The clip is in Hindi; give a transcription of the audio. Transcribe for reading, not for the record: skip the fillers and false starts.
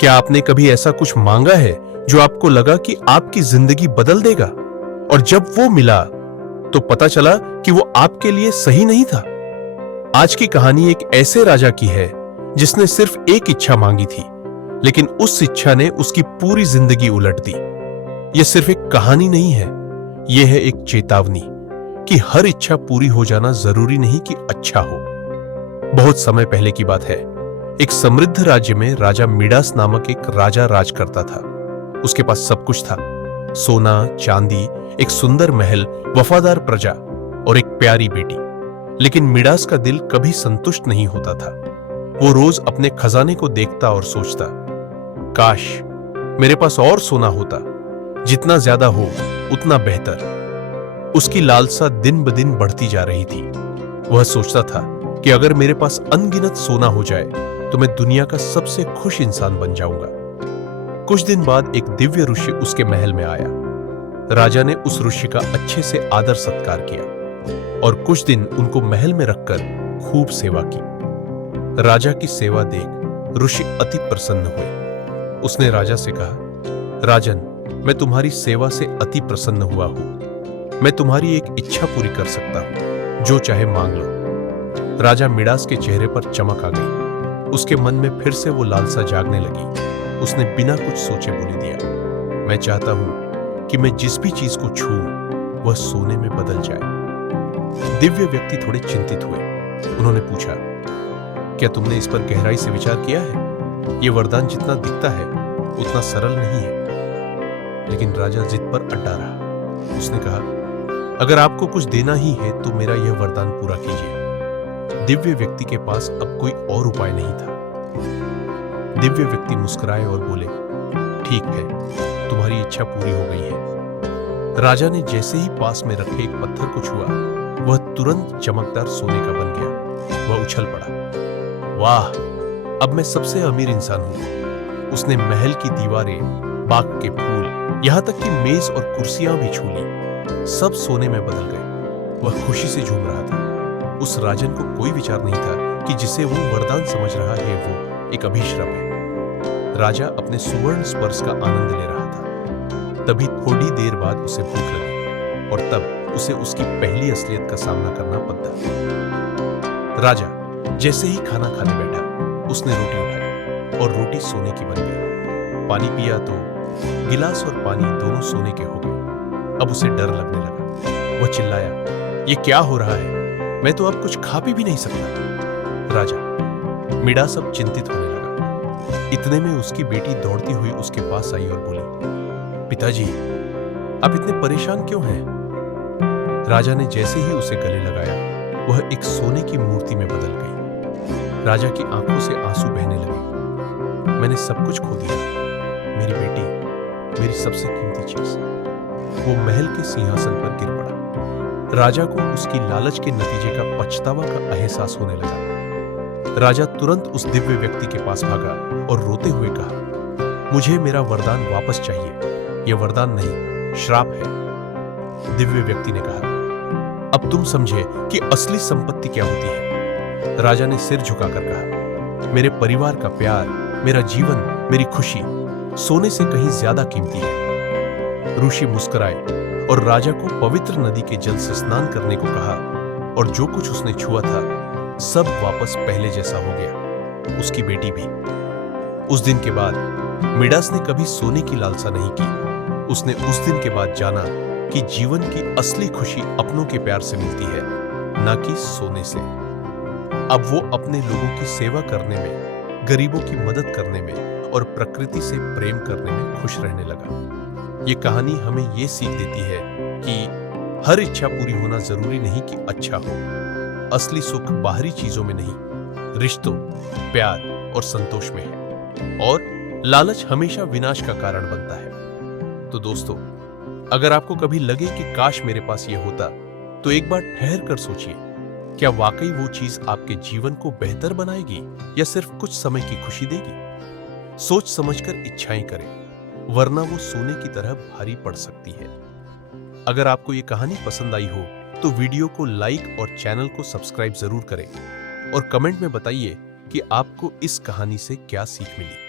क्या आपने कभी ऐसा कुछ मांगा है जो आपको लगा कि आपकी जिंदगी बदल देगा, और जब वो मिला तो पता चला कि वो आपके लिए सही नहीं था? आज की कहानी एक ऐसे राजा की है जिसने सिर्फ एक इच्छा मांगी थी, लेकिन उस इच्छा ने उसकी पूरी जिंदगी उलट दी। यह सिर्फ एक कहानी नहीं है, यह है एक चेतावनी कि हर इच्छा पूरी हो जाना जरूरी नहीं कि अच्छा हो। बहुत समय पहले की बात है। एक समृद्ध राज्य में राजा मिडास नामक एक राजा राज करता था। उसके पास सब कुछ था, सोना, चांदी, एक सुंदर महल, वफादार प्रजा और एक प्यारी बेटी। लेकिन मिडास का दिल कभी संतुष्ट नहीं होता था। वो रोज अपने खजाने को देखता और सोचता, काश मेरे पास और सोना होता, जितना ज्यादा हो उतना बेहतर। उसकी लालसा दिन ब दिन बढ़ती जा रही थी। वह सोचता था कि अगर मेरे पास अनगिनत सोना हो जाए तो मैं दुनिया का सबसे खुश इंसान बन जाऊंगा। कुछ दिन बाद एक दिव्य ऋषि उसके महल में आया। राजा ने उस ऋषि का अच्छे से आदर सत्कार किया और कुछ दिन उनको महल में रखकर खूब सेवा की। राजा की सेवा देख ऋषि अति प्रसन्न हुए। उसने राजा से कहा, राजन, मैं तुम्हारी सेवा से अति प्रसन्न हुआ हूं। मैं तुम्हारी एक इच्छा पूरी कर सकता हूं, जो चाहे मांग लो। राजा मिडास के चेहरे पर चमक आ गई। उसके मन में फिर से वो लालसा जागने लगी। उसने बिना कुछ सोचे बोल दिया, मैं चाहता हूं कि मैं जिस भी चीज को छूऊं वह सोने में बदल जाए। दिव्य व्यक्ति थोड़े चिंतित हुए। उन्होंने पूछा, क्या तुमने इस पर गहराई से विचार किया है? यह वरदान जितना दिखता है उतना सरल नहीं है। लेकिन राजा जिद पर अड़ा रहा। उसने कहा, अगर आपको कुछ देना ही है तो मेरा यह वरदान पूरा कीजिए। दिव्य व्यक्ति के पास अब कोई और उपाय नहीं था। दिव्य व्यक्ति मुस्कुराए और बोले, ठीक है, तुम्हारी इच्छा पूरी हो गई है। राजा ने जैसे ही पास में रखे एक पत्थर को छुआ, वह तुरंत चमकदार सोने का बन गया। वह उछल पड़ा, वाह, अब मैं सबसे अमीर इंसान हूं। उसने महल की दीवारें, बाग के फूल, यहां तक कि मेज और कुर्सियां भी छू ली। सब सोने में बदल गए। वह खुशी से झूम रहा था। उस राजन को कोई विचार नहीं था कि जिसे वो वरदान समझ रहा है वो एक अभिश्रम है। राजा अपने सुवर्ण स्पर्श का आनंद ले रहा था। तभी थोड़ी देर बाद उसे भूख लगी और तब उसे उसकी पहली असलियत का सामना करना पड़ा। राजा जैसे ही खाना खाने बैठा, उसने रोटी उठाई और रोटी सोने की बन गई। पानी पिया तो गिलास और पानी दोनों सोने के हो गए। अब उसे डर लगने लगा। वह चिल्लाया, ये क्या हो रहा है? मैं तो अब कुछ खा पी भी नहीं सकता। राजा मिडास अब चिंतित होने लगा। इतने में उसकी बेटी दौड़ती हुई उसके पास आई और बोली, पिताजी, आप इतने परेशान क्यों हैं? राजा ने जैसे ही उसे गले लगाया, वह एक सोने की मूर्ति में बदल गई। राजा की आंखों से आंसू बहने लगे। मैंने सब कुछ खो दिया, मेरी बेटी, मेरी सबसे कीमती चीज। वो महल के सिंहासन पर गिर पड़ा। राजा को उसकी लालच के नतीजे का पछतावा का एहसास होने लगा। राजा तुरंत उस दिव्य व्यक्ति के पास भागा और रोते हुए कहा, मुझे मेरा वरदान वापस चाहिए। यह वरदान नहीं, श्राप है। दिव्य व्यक्ति ने कहा, अब तुम समझे कि असली संपत्ति क्या होती है। राजा ने सिर झुकाकर कहा, मेरे परिवार का प्यार, मेरा जीवन, मेरी खुशी सोने से कहीं ज्यादा कीमती है। ऋषि मुस्कुराए और राजा को पवित्र नदी के जल से स्नान करने को कहा और जो कुछ उसने छुआ था सब वापस पहले जैसा हो गया, उसकी बेटी भी। उस दिन के बाद मिडास ने कभी सोने की लालसा नहीं की। उसने उस दिन के बाद जाना कि जीवन की असली खुशी अपनों के प्यार से मिलती है, ना कि सोने से। अब वो अपने लोगों की सेवा करने में, गरीबों की मदद करने में और प्रकृति से प्रेम करने में खुश रहने लगा। ये कहानी हमें ये सीख देती है कि हर इच्छा पूरी होना जरूरी नहीं कि अच्छा हो। असली सुख बाहरी चीजों में नहीं, रिश्तों, प्यार और संतोष में है, और लालच हमेशा विनाश का कारण बनता है। तो दोस्तों, अगर आपको कभी लगे कि काश मेरे पास ये होता, तो एक बार ठहर कर सोचिए, क्या वाकई वो चीज आपके जीवन को बेहतर बनाएगी या सिर्फ कुछ समय की खुशी देगी? सोच समझकर इच्छाएं करें, वरना वो सोने की तरह भारी पड़ सकती है। अगर आपको ये कहानी पसंद आई हो तो वीडियो को लाइक और चैनल को सब्सक्राइब जरूर करें और कमेंट में बताइए कि आपको इस कहानी से क्या सीख मिली।